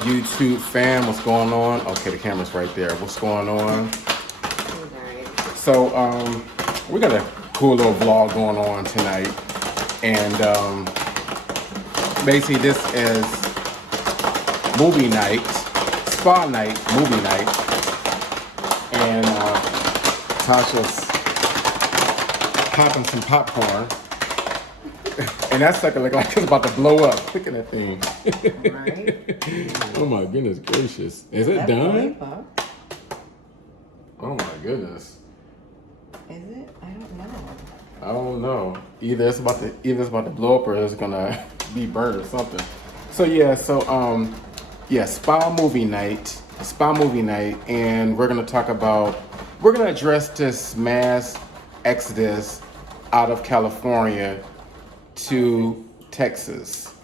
YouTube fam? What's going on? Okay, the camera's right there. What's going on? So, we got a cool little vlog going on tonight. And basically this is movie night, spa night, movie night. And Tasha's popping some popcorn. And that sucker look like it's about to blow up. Look at that thing. Right? Oh my goodness gracious. Is it done? Oh my goodness. Is it? I don't know. I don't know. Either it's about to blow up or it's gonna be burnt or something. So yeah, spa movie night, and we're gonna address this mass exodus out of California to Texas.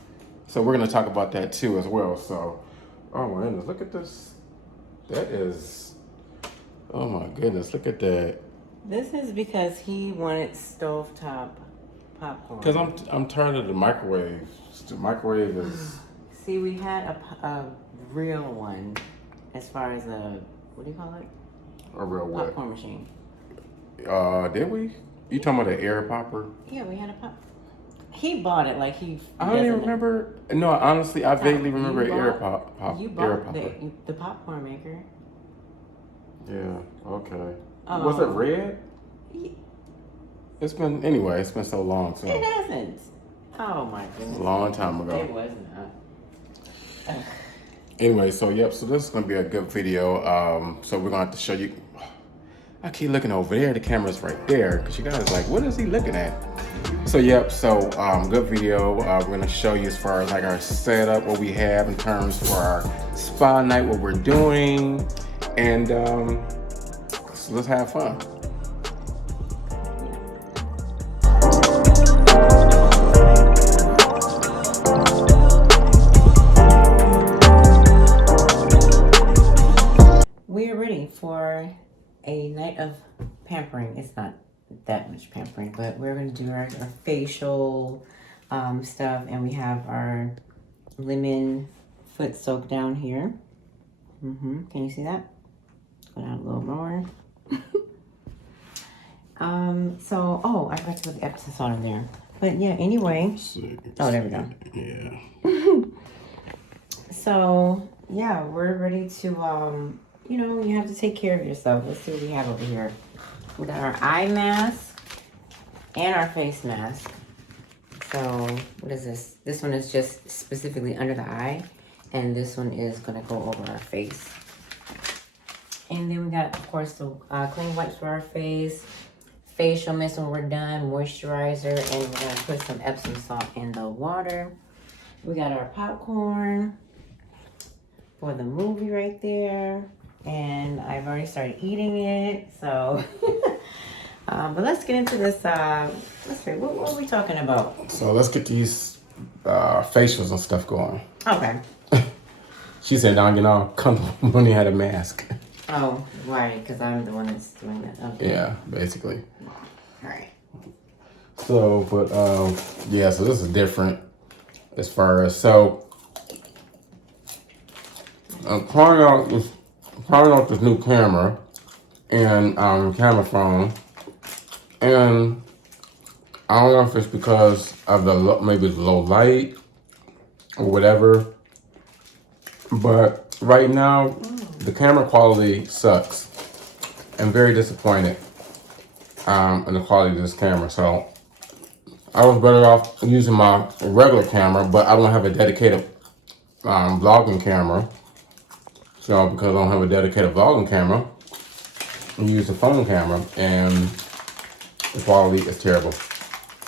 So we're gonna talk about that too as well. So, oh my goodness, look at this. That is, oh my goodness, look at that. This is because he wanted stovetop popcorn. Because I'm tired of the microwave. The microwave is. See, we had a real one, as far as what do you call it? A real what? Popcorn machine. Did we? You talking about the air popper? Yeah, we had a pop. He bought it like he. I don't even remember. No, honestly, I vaguely remember air popper. You bought the popcorn maker. Yeah. Okay. Was it red? It's been so long. So. It hasn't. Oh my goodness. A long time ago. It was not. Anyway, so this is gonna be a good video. So we're gonna have to show you. I keep looking over there. The camera's right there because you guys like, what is he looking at? So good video. We're gonna show you as far as like our setup, what we have in terms for our spa night, what we're doing, and so let's have fun. We are ready for a night of pampering. It's not that much pampering, but we're going to do our facial stuff, and we have our lemon foot soak down here. Can you see that? Go down a little more. I forgot to put the epsom salt in there. But yeah, anyway. Oh, there we go. Yeah. So yeah, we're ready to you have to take care of yourself. Let's see what we have over here. We got our eye mask and our face mask. So what is this? This one is just specifically under the eye, and this one is gonna go over our face. And then we got, of course, the clean wipes for our face, facial mist when we're done, moisturizer, and we're gonna put some Epsom salt in the water. We got our popcorn for the movie right there. And I've already started eating it, so. But let's get into this. Let's see, what are we talking about? So let's get these facials and stuff going. Okay. She said, "Now get all comfortable when you had a mask." Oh, right, because I'm the one that's doing that. Okay. Yeah, basically. All right. So, but so this is different as far as I'm trying out this new camera and camera phone, and I don't know if it's because of maybe the low light or whatever, but right now the camera quality sucks. I'm very disappointed in the quality of this camera. So I was better off using my regular camera, but I don't have a dedicated vlogging camera. So because I don't have a dedicated vlogging camera, I use the phone camera, and the quality is terrible.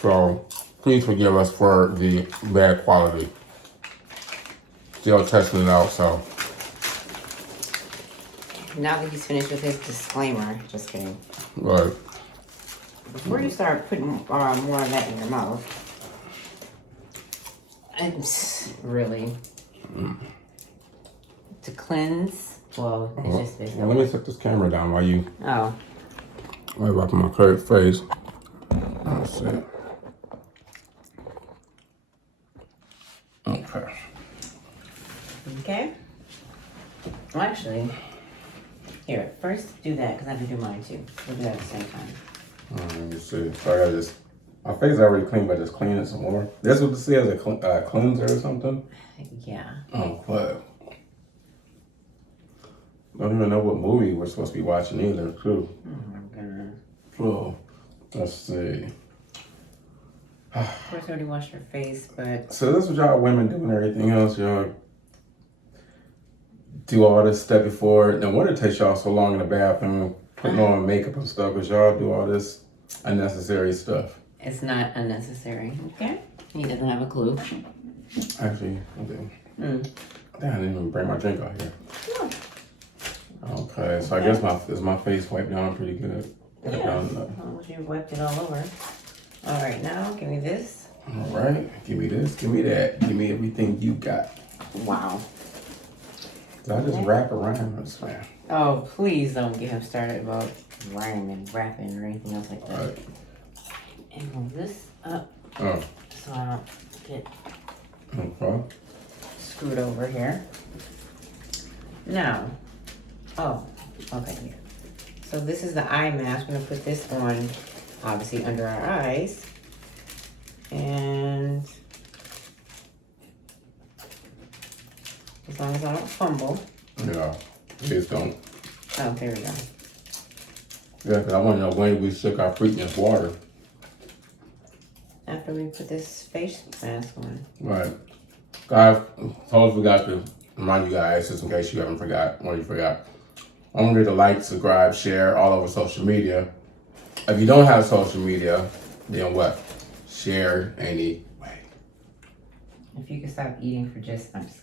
So please forgive us for the bad quality. Still testing it out, so. Now that he's finished with his disclaimer, just kidding. Right. Before you start putting more of that in your mouth, really. To cleanse, well, it's just let me set this camera down while you. Oh. While wiping my face. Let's see. Okay. actually, here, first do that, because I have to do mine too. We'll do that at the same time. Let me see. So I gotta just, my face is already clean, but just clean it some more. That's what this is, a cleanser or something? Yeah. Oh, what? Don't even know what movie we're supposed to be watching either, too. Oh my goodness. Oh, let's see. Of course, I already washed your face, but... So this is what y'all women do and everything else. Y'all do all this stuff before. No wonder it takes y'all so long in the bathroom putting on makeup and stuff, because y'all do all this unnecessary stuff. It's not unnecessary, okay? He doesn't have a clue. Actually, I do. Damn, I didn't even bring my drink out here. Oh. Okay, so I guess my face wiped down pretty good. Yeah, as long as you wiped it all over. All right, now give me this. All right, give me this, give me that, give me everything you got. Wow. Did I just wrap around this, man? Oh, please don't get him started about rhyme and rapping or anything else like that. Right. And move this up Oh, so I don't get okay. screwed over here. Now, okay, here. So this is the eye mask. We're gonna put this on, obviously, under our eyes. And as long as I don't fumble. Yeah, please don't. Oh, there we go. Yeah, because I want to know when we shook our feet in this water. After we put this face mask on. Right. Guys, totally forgot to remind you guys, just in case you haven't forgot, or you forgot. I want you to like, subscribe, share all over social media. If you don't have social media, then what? Share anyway. If you could stop eating for just, I'm just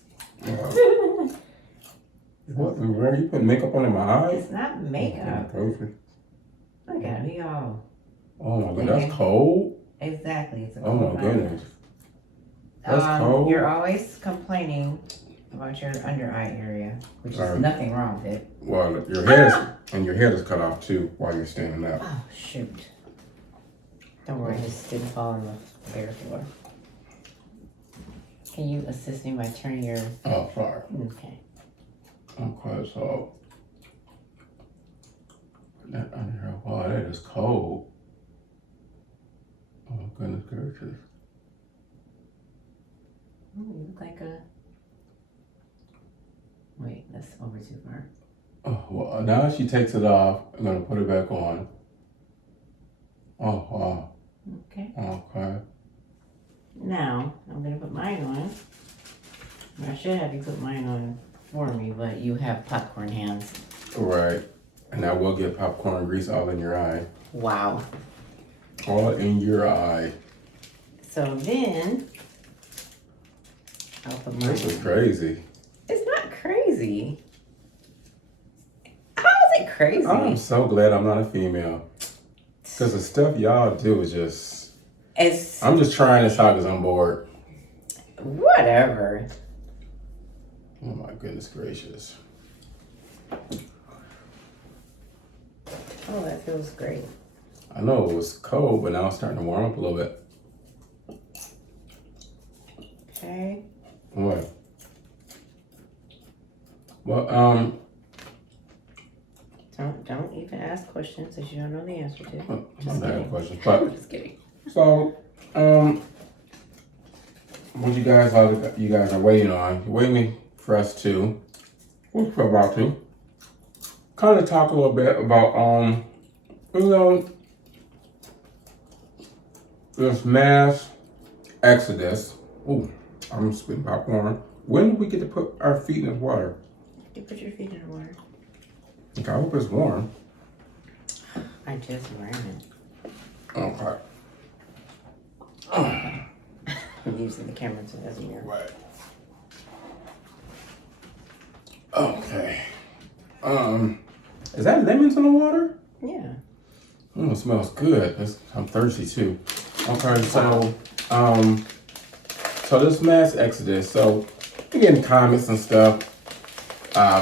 What? You put makeup on in my eyes? It's not makeup. Perfect. Look at me, all. Oh my god, that's cold. Exactly. It's a Oh my cold goodness. That's cold. You're always complaining about your under eye area, which is nothing wrong with it. Well, your head is cut off too while you're standing up. Oh shoot! Don't worry, this didn't fall on the bare floor. Can you assist me by turning your? Oh, sorry. Okay. Okay, so that under here. Wow, that is cold. Oh goodness gracious. Oh, you look like a. Wait, that's over too far. Oh, well, now she takes it off. I'm gonna put it back on. Oh, wow. Okay. Okay. Now, I'm gonna put mine on. I should have you put mine on for me, but you have popcorn hands. Right. And I will get popcorn grease all in your eye. Wow. All in your eye. So then, I'll put mine This is on. crazy. It's not crazy. How is it crazy? I'm so glad I'm not a female. Because the stuff y'all do is just... I'm just trying this out because I'm bored. Whatever. Oh my goodness gracious. Oh, that feels great. I know it was cold, but now it's starting to warm up a little bit. Okay. What? Well, Don't even ask questions that you don't know the answer to. I'm Just not kidding. question, but Just kidding. so, what you guys are waiting on? You're waiting for us to, which we're about to, kind of talk a little bit about, this mass exodus. Ooh, I'm spitting popcorn. When do we get to put our feet in the water? You put your feet in the water. Okay, I hope it's warm. I just ran it. Okay. I'm using the camera as a mirror. Right. Okay. Is that lemons in the water? Yeah. It smells good. I'm thirsty too. Okay, so this mass exodus. So we're getting comments and stuff.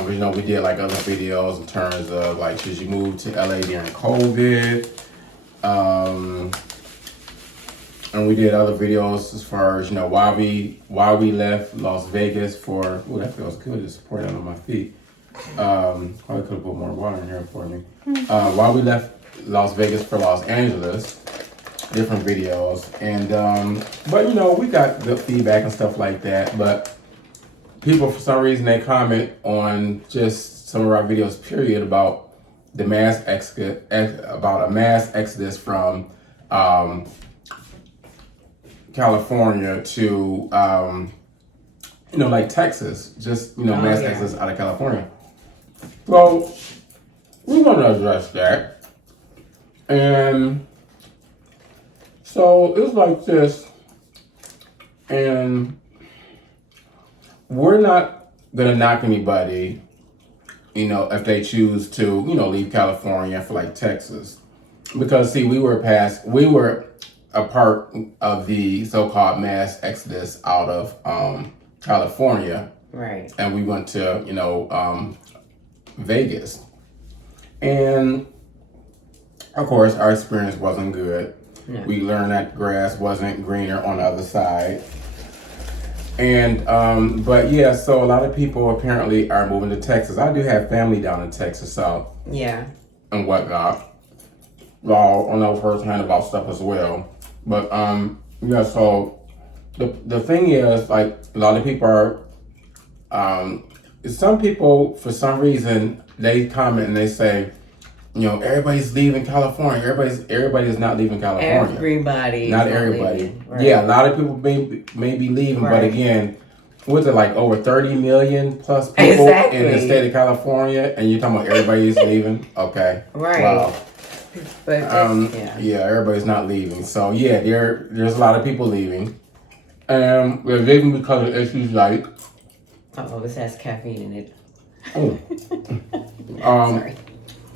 We did like other videos in terms of like, should you move to LA during COVID? And we did other videos as far as, why we left Las Vegas for, that feels good, it's pouring out on my feet. Probably could have put more water in here for me. While we left Las Vegas for Los Angeles, different videos, and but you know, we got good feedback and stuff like that. But people, for some reason, they comment on just some of our videos, period, about the mass exodus, about a mass exodus from California to you know, like Texas, just you know, mass exodus out of California. So we're gonna address that, and so it's like this, and we're not gonna knock anybody, you know, if they choose to, you know, leave California for like Texas, because see, we were a part of the so-called mass exodus out of California, Right. and we went to, you know, Vegas, and of course our experience wasn't good. No. We learned that grass wasn't greener on the other side. And but yeah, so a lot of people apparently are moving to Texas. I do have family down in Texas, so Yeah. and whatnot. Well, I know firsthand about stuff as well. But yeah, so the thing is, like, a lot of people are some people, for some reason, they comment and they say, you know, everybody's leaving California. Everybody's not leaving California. Everybody. Not everybody. Leaving. Right. Yeah, a lot of people may be leaving, but again, what's it, like over 30 million plus people in the state of California, and you're talking about everybody's leaving? Okay. Right. Wow. But yeah, everybody's not leaving. So yeah, there's a lot of people leaving. They're leaving because of issues like. This has caffeine in it. Oh. Sorry.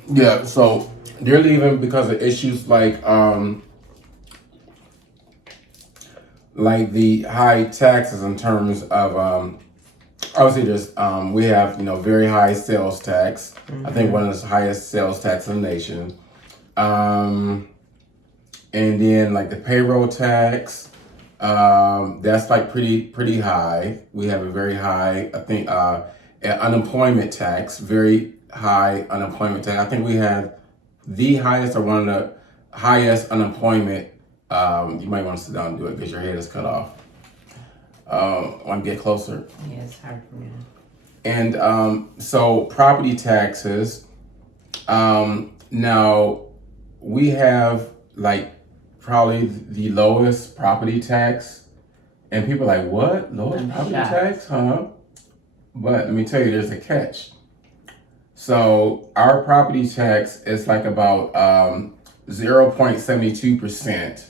Yeah, so they're leaving because of issues like the high taxes in terms of obviously there's we have, you know, very high sales tax. I think one of the highest sales tax in the nation. And then like the payroll tax, that's like pretty high. We have a very high, I think, unemployment tax, very high unemployment tax. I think we have the highest or one of the highest unemployment. You might want to sit down and do it because your head is cut off. Want to get closer. Yeah, it's hard for me. And so property taxes. Now we have like probably the lowest property tax, and people are like, what? Lowest property tax, huh? But let me tell you, there's a catch. So our property tax is like about 0.72%.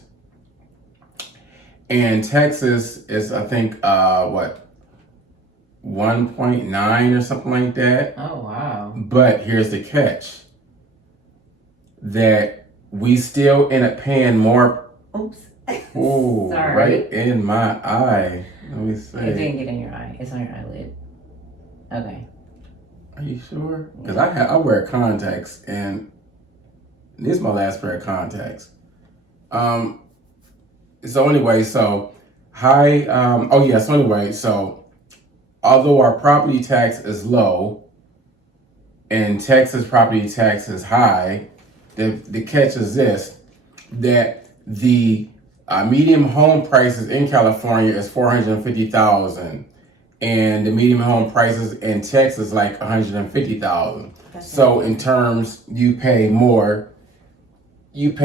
And Texas is, I think, 1.9 or something like that. Oh, wow. But here's the catch. That we still end up paying more. Oops. Ooh, Sorry. right in my eye. Let me see. It didn't get in your eye. It's on your eyelid. Okay. Are you sure? Because I wear contacts, and this is my last pair of contacts. So anyway, so high. So anyway, so although our property tax is low, and Texas property tax is high, the catch is this: that the median home prices in California is $450,000. And the median home prices in Texas like $150,000. So in terms, you pay more in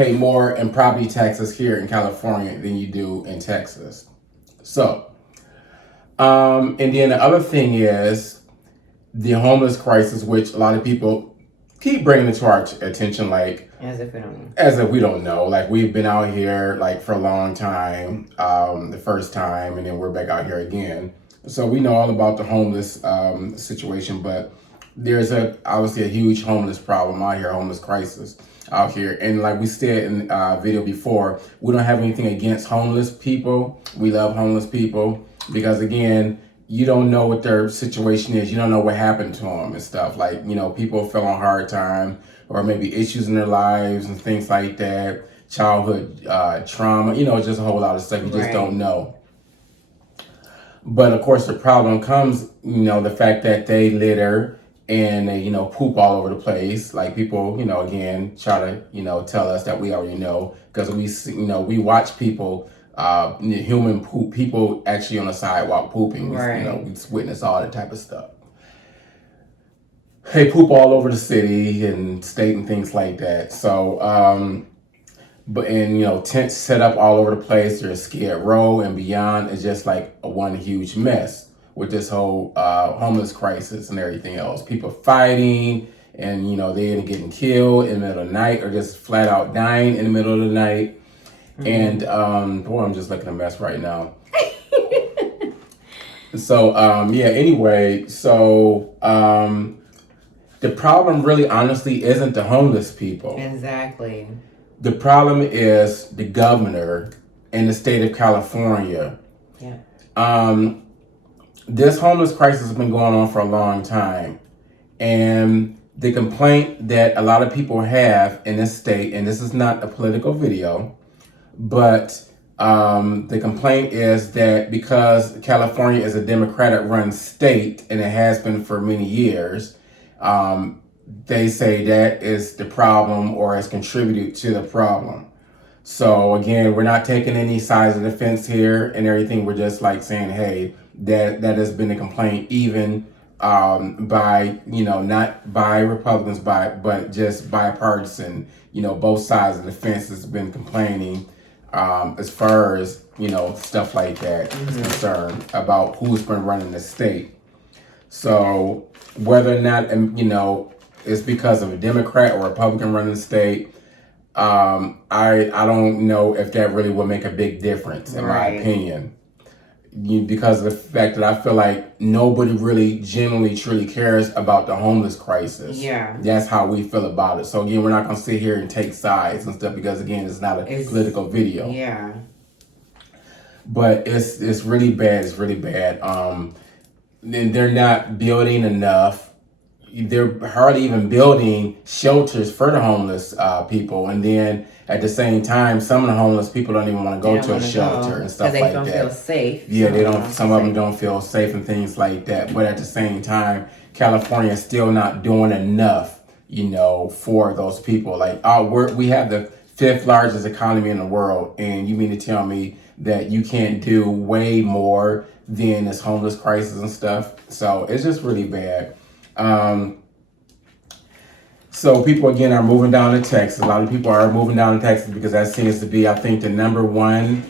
property taxes here in California than you do in Texas. So, and then the other thing is the homeless crisis, which a lot of people keep bringing it to our attention, like as if we don't know. As if we don't know. Like, we've been out here like for a long time, the first time, and then we're back out here again. So we know all about the homeless situation, but there's obviously a huge homeless problem out here, homeless crisis out here. And like we said in video before, we don't have anything against homeless people. We love homeless people because, again, you don't know what their situation is. You don't know what happened to them and stuff. Like, you know, people fell on hard time or maybe issues in their lives and things like that, childhood trauma, you know, just a whole lot of stuff you just don't know. But of course, the problem comes, you know, the fact that they litter and they, poop all over the place. Like people, again, try to, tell us that we already know because we, we watch people, human poop, people actually on the sidewalk pooping. Right. We witness all that type of stuff. They poop all over the city and state and things like that. So, tents set up all over the place. There's Skid Row and beyond. It's just like one huge mess with this whole homeless crisis and everything else. People fighting and, they're getting killed in the middle of the night or just flat out dying in the middle of the night. And, I'm just looking a mess right now. So, anyway, so the problem really honestly isn't the homeless people. Exactly. The problem is the governor in the state of California. Yeah. This homeless crisis has been going on for a long time. And the complaint that a lot of people have in this state, and this is not a political video, but the complaint is that because California is a Democratic-run state, and it has been for many years, they say that is the problem or has contributed to the problem. So again, we're not taking any sides of the fence here and everything. We're just like saying, hey, that has been a complaint even by, not by Republicans, but just bipartisan, both sides of the fence has been complaining as far as, stuff like that is concerned about who's been running the state. So whether or not, it's because of a Democrat or Republican running the state, I don't know if that really will make a big difference in my opinion. Because of the fact that I feel like nobody really genuinely truly cares about the homeless crisis. Yeah. That's how we feel about it. So again, we're not going to sit here and take sides and stuff because again, it's not a political video. Yeah. But it's really bad. It's really bad. They're not building enough. They're hardly even building shelters for the homeless people. And then at the same time, some of the homeless people don't even want to go to a shelter and stuff like that. They don't feel safe. Yeah, they don't. Some of them don't feel safe and things like that. But at the same time, California is still not doing enough, for those people. Like, we have the 5th largest economy in the world, and you mean to tell me that you can't do way more than this homeless crisis and stuff? So it's just really bad. So people again are moving down to Texas. A lot of people are moving down to Texas because that seems to be, I think, the number one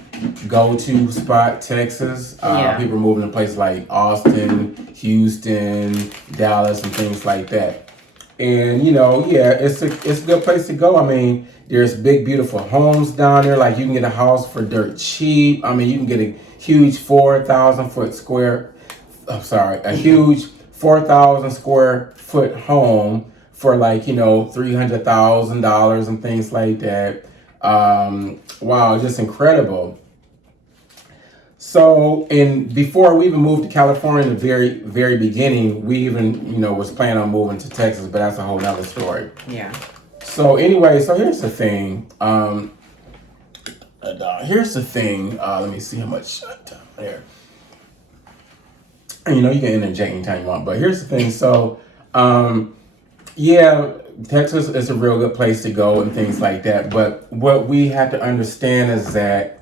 go-to spot, Texas. People are moving to places like Austin, Houston, Dallas, and things like that. And it's a good place to go. I mean, there's big, beautiful homes down there. Like you can get a house for dirt cheap. I mean, you can get a huge 4,000 square foot home for like, $300,000 and things like that. Wow, just incredible. So, before we even moved to California in the very, very beginning, we even, was planning on moving to Texas, but that's a whole nother story. Yeah. So anyway, here's the thing. Let me see how much time there. And, you can interject anytime you want, but here's the thing. So, Texas is a real good place to go and things like that. But what we have to understand is that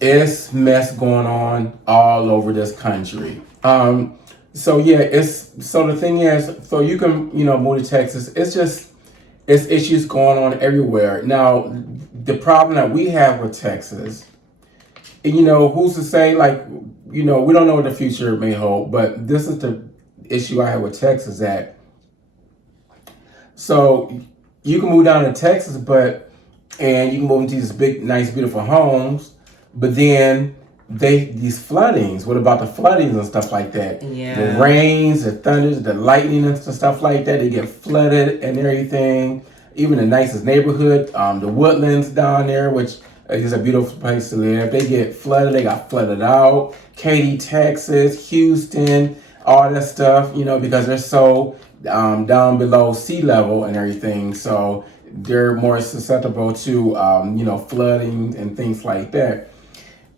it's mess going on all over this country. The thing is, so you can, move to Texas. It's issues going on everywhere. Now, the problem that we have with Texas, who's to say, like, we don't know what the future may hold, but this is the issue I have with Texas that, so you can move down to Texas, and you can move into these big, nice, beautiful homes, but then these floodings, what about the floodings and stuff like that? Yeah. The rains, the thunders, the lightning and stuff like that, they get flooded and everything. Even the nicest neighborhood, the Woodlands down there, which is a beautiful place to live, they get flooded, they got flooded out. Katy, Texas, Houston, all that stuff, because they're so down below sea level and everything. So they're more susceptible to, flooding and things like that.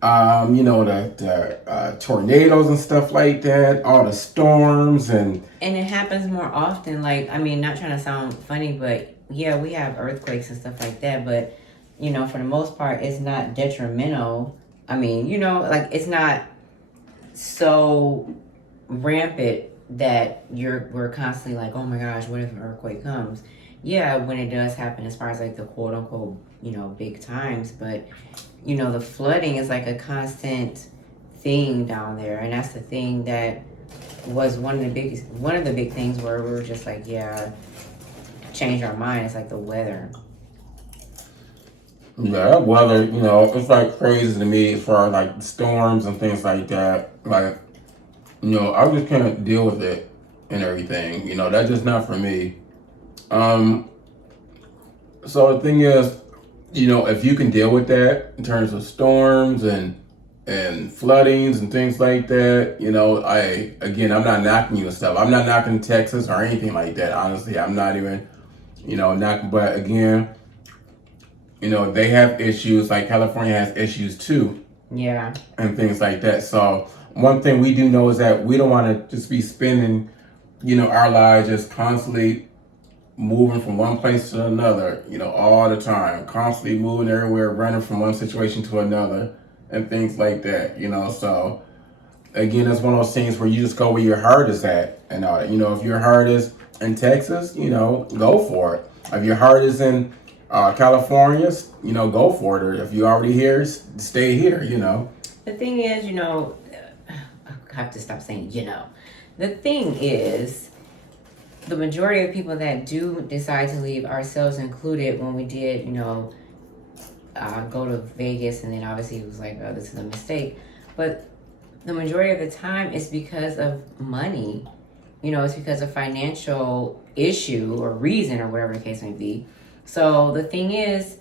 the tornadoes and stuff like that, all the storms And it happens more often. Like, I mean, not trying to sound funny, but yeah, we have earthquakes and stuff like that. But for the most part, it's not detrimental. I mean, like it's not so rampant that we're constantly like, oh my gosh, what if an earthquake comes? Yeah, when it does happen, as far as like the quote unquote, big times, but the flooding is like a constant thing down there, and that's the thing that was one of the big things where we were just like, yeah, change our mind. It's like the weather. Yeah, weather, it's like crazy to me as far as like storms and things like that. Like, I just can't deal with it and everything. That's just not for me. So the thing is, if you can deal with that in terms of storms and floodings and things like that, I'm not knocking you and stuff. I'm not knocking Texas or anything like that. Honestly, I'm not even, knocking. But again, they have issues. Like California has issues too. Yeah. And things like that. So one thing we do know is that we don't want to just be spending, our lives just constantly moving from one place to another, all the time, constantly moving everywhere, running from one situation to another, and things like that, So again, it's one of those things where you just go where your heart is at, and all that. If your heart is in Texas, go for it. If your heart is in California, go for it. Or if you're already here, stay here. The thing is, I have to stop saying, The thing is, the majority of people that do decide to leave, ourselves included, when we did, go to Vegas, and then obviously it was like, oh, this is a mistake. But the majority of the time, it's because of money. It's because of financial issue or reason or whatever the case may be. So the thing is,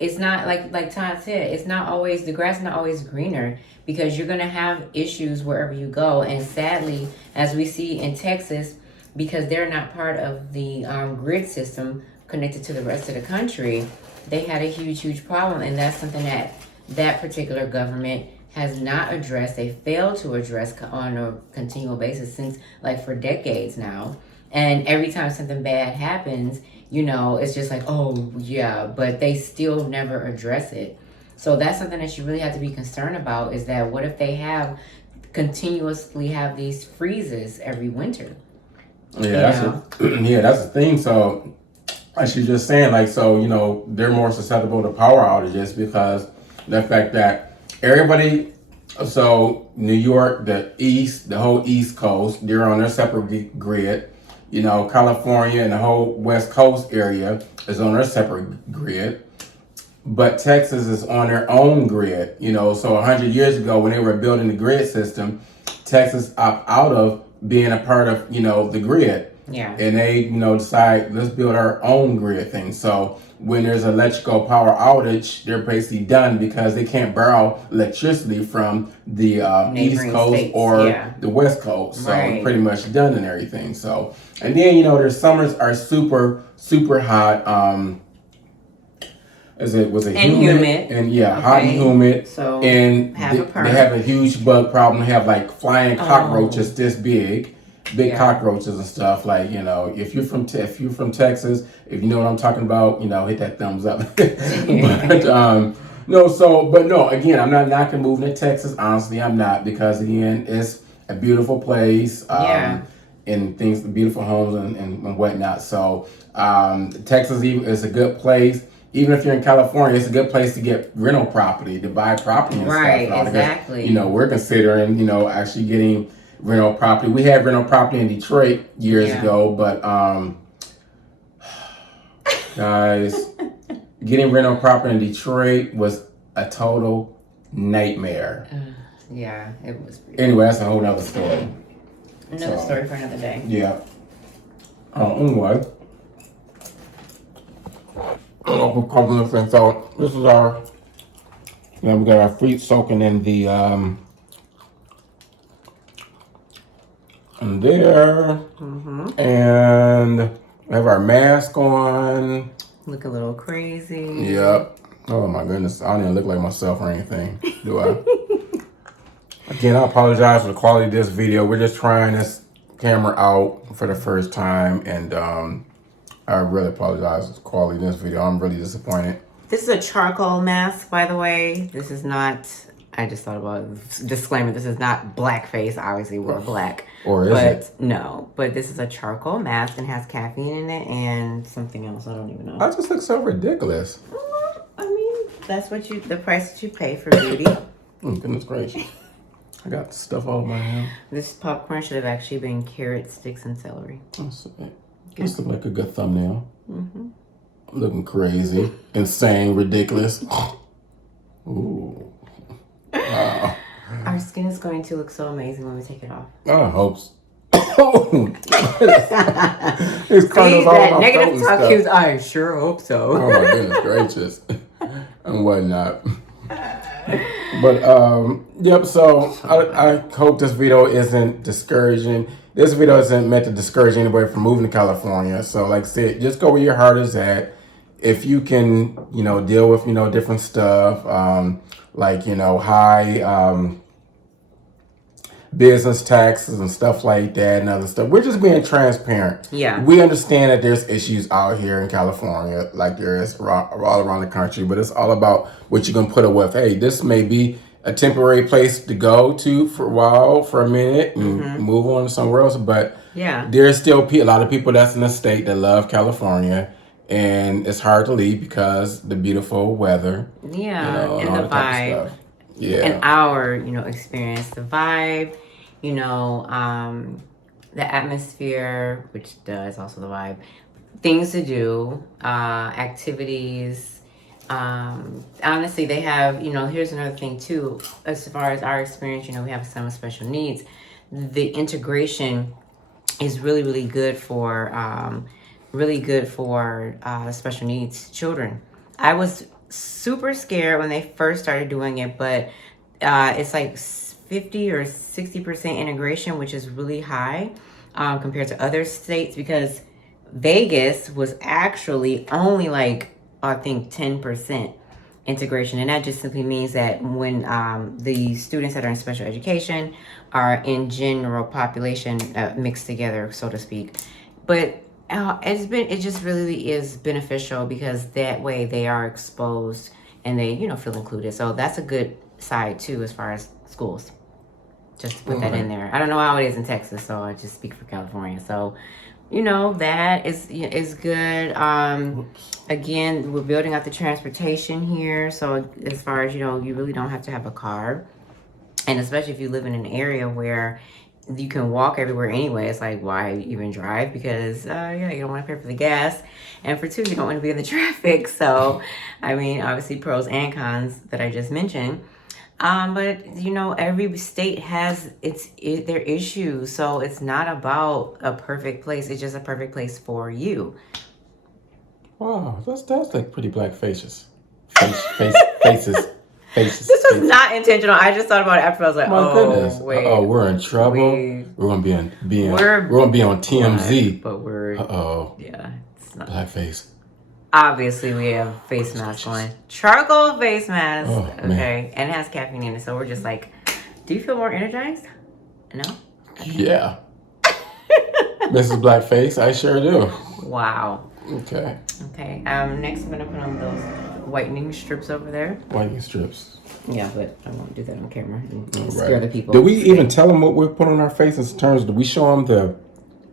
it's not like Todd said, it's not always, the grass is not always greener, because you're going to have issues wherever you go. And sadly, as we see in Texas, because they're not part of the grid system connected to the rest of the country, they had a huge problem. And that's something that particular government has not addressed. They failed to address on a continual basis since for decades now. And every time something bad happens, it's just like, oh yeah, but they still never address it. So that's something that you really have to be concerned about, is that what if they continuously have these freezes every winter? Yeah, that's the thing. So, as you're just saying, they're more susceptible to power outages because the fact that everybody, so New York, the whole East Coast, they're on their separate grid. California and the whole West Coast area is on their separate grid. But Texas is on their own grid. So 100 years ago when they were building the grid system, Texas opted out of being a part of, the grid. Yeah. And they, decide, let's build our own grid thing. So when there's electrical power outage, they're basically done because they can't borrow electricity from the East Coast states, or the West Coast. So right. Pretty much done and everything. So, and then, their summers are super, super hot. Was it humid? And hot and humid. So and they have a huge bug problem. They have flying cockroaches this big cockroaches and stuff. If you're from Texas, if you know what I'm talking about, hit that thumbs up. Again, I'm not knocking moving to Texas. Honestly, I'm not, because again, it's a beautiful place. And things, beautiful homes and whatnot. So Texas is a good place. Even if you're in California, it's a good place to get rental property, to buy property and stuff. Right, exactly. Because, we're considering, actually getting rental property. We had rental property in Detroit years ago, but guys, getting rental property in Detroit was a total nightmare. It was. Anyway, that's a whole other story. Another story for another day. Yeah. Anyway. So this is our, we got our feet soaking in the, in there. Mm-hmm. And we have our mask on. Look a little crazy. Yep. Oh my goodness. I don't even look like myself or anything, do I? Again, I apologize for the quality of this video. We're just trying this camera out for the first time, and I really apologize for the quality of this video. I'm really disappointed. This is a charcoal mask, by the way. This is not, I just thought about a disclaimer, this is not blackface. Obviously, we're black. Or is it? No, but this is a charcoal mask and has caffeine in it and something else. I don't even know. I just look so ridiculous. I mean, that's what the price that you pay for beauty. Oh, goodness gracious. I got stuff all over my hand. This popcorn should have actually been carrot sticks and celery. This looks like a good thumbnail. Mm-hmm. Looking crazy, insane, ridiculous. Ooh. Wow. Our skin is going to look so amazing when we take it off. I hope so. It's See, that negative talk cues, I sure hope so. Oh my goodness gracious. And whatnot. But, yep, so I hope this video isn't discouraging. This video isn't meant to discourage anybody from moving to California. So, like I said, just go where your heart is at. If you can, deal with, different stuff, like, high business taxes and stuff like that and other stuff. We're just being transparent. Yeah. We understand that there's issues out here in California, like there is all around the country, but it's all about what you're going to put up with. Hey, this may be a temporary place to go to for a while, for a minute, and move on to somewhere else. But there's still a lot of people that's in the state that love California. And it's hard to leave because the beautiful weather. Yeah, and the vibe. Yeah. And our, experience, the vibe, the atmosphere, which is also the vibe, things to do, activities. Honestly, they have, here's another thing too, as far as our experience, we have some with special needs. The integration is really, really good for special needs children. I was super scared when they first started doing it, but it's like 50 or 60% integration, which is really high compared to other states, because Vegas was actually only like, I think 10% integration. And that just simply means that when the students that are in special education are in general population mixed together, so to speak. But it just really is beneficial because that way they are exposed and they, feel included. So that's a good side too, as far as schools. Just to put that in there. I don't know how it is in Texas, so I just speak for California. So, that is good. Again, we're building out the transportation here. So as far as, you really don't have to have a car. And especially if you live in an area where you can walk everywhere anyway. It's like, why even drive? Because, you don't want to pay for the gas. And for two, you don't want to be in the traffic. So, I mean, obviously pros and cons that I just mentioned. But, every state has their issues. So it's not about a perfect place. It's just a perfect place for you. Wow, that's like pretty black faces. Faces. This was not intentional. I just thought about it after. I was like, goodness. Wait. We're in trouble. We're gonna be on TMZ. But we're yeah, it's not blackface. Obviously, we have face mask on. Charcoal face mask. Oh, okay, man. And it has caffeine in it, so we're just like, do you feel more energized? No. Yeah. Mrs. Blackface, I sure do. Wow. Okay. Next I'm gonna put on those whitening strips over there. Whitening strips. Yeah, but I won't do that on camera and scare the people. Did we even tell them what we put on our faces in terms? Did we show them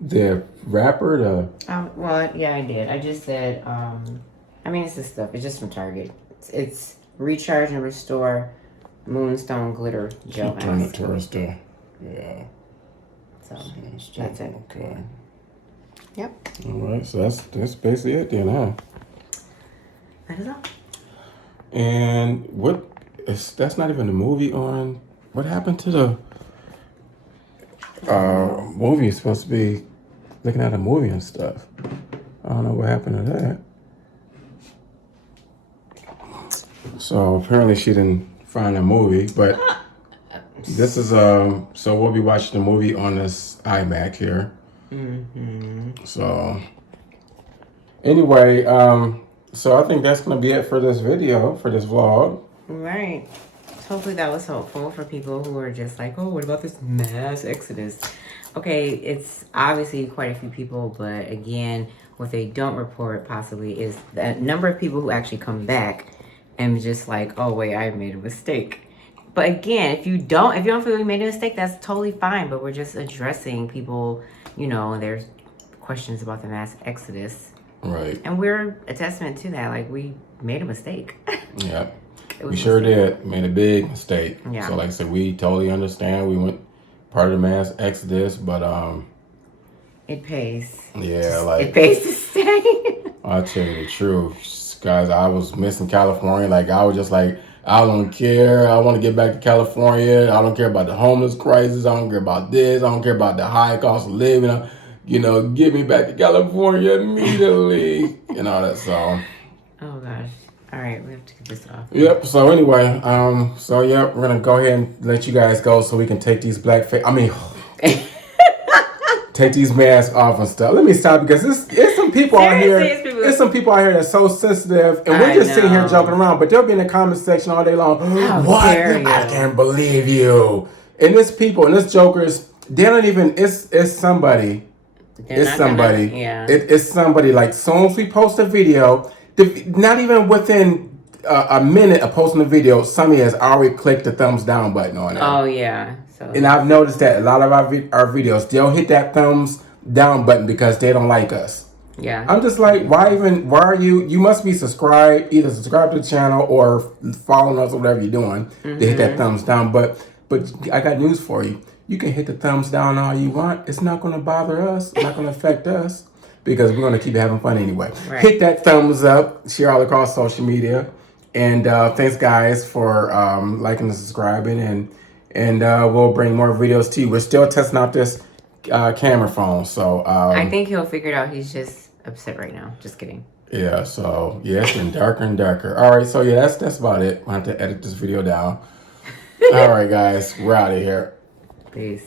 the wrapper? Well, yeah, I did. I just said, it's this stuff. It's just from Target. It's Recharge and Restore Moonstone Glitter Gel Mask. Yeah. So that's it. Okay. Yep. All right. So that's basically it then, huh? That is all. And that's not even the movie on. What happened to the movie? Is supposed to be looking at a movie and stuff. I don't know what happened to that. So apparently she didn't find a movie, but this is so we'll be watching the movie on this iMac here. Mm-hmm. So anyway, so I think that's gonna be it for this video, for this vlog. Right. hopefully that was helpful for people who are just like, oh, what about this mass exodus? Okay, it's obviously quite a few people, but again, what they don't report possibly is the number of people who actually come back and just like, oh wait, I made a mistake. But again, if you don't feel you made a mistake, that's totally fine. But we're just addressing people, there's questions about the mass exodus. Right. And we're a testament to that. Like, we made a mistake. Yeah. We sure did. Made a big mistake. Yeah. So like I said, we totally understand. We went part of the mass exodus, but it pays. Yeah, it pays to stay. I'll tell you the truth, guys. I was missing California. Like, I was just like, I don't care. I want to get back to California. I don't care about the homeless crisis. I don't care about this. I don't care about the high cost of living. Get me back to California immediately. That song. Oh gosh. All right, we have to get this off. Yep. So anyway, we're gonna go ahead and let you guys go so we can take these take these masks off and stuff. Let me stop because it's some people out here. It's some people out here that's so sensitive, and we're just sitting here joking around. But they'll be in the comment section all day long. What? I can't believe you. And it's people and it's jokers. They don't even. It's somebody. It's somebody. It's somebody. Like, soon as we post a video. Not even within a minute of posting the video, somebody has already clicked the thumbs down button on it. Oh, yeah. And I've noticed that a lot of our videos, they'll hit that thumbs down button because they don't like us. Yeah. I'm just like, why are you must be subscribed, either subscribe to the channel or following us or whatever you're doing to hit that thumbs down. But I got news for you. You can hit the thumbs down all you want. It's not going to bother us. It's not going to affect us. Because we're going to keep having fun anyway. Right. Hit that thumbs up. Share all across social media. And thanks, guys, for liking and subscribing. And we'll bring more videos to you. We're still testing out this camera phone. So I think he'll figure it out. He's just upset right now. Just kidding. Yeah. So, yeah, it's been darker and darker. All right. So, yeah, that's about it. I have to edit this video down. All right, guys. We're out of here. Peace.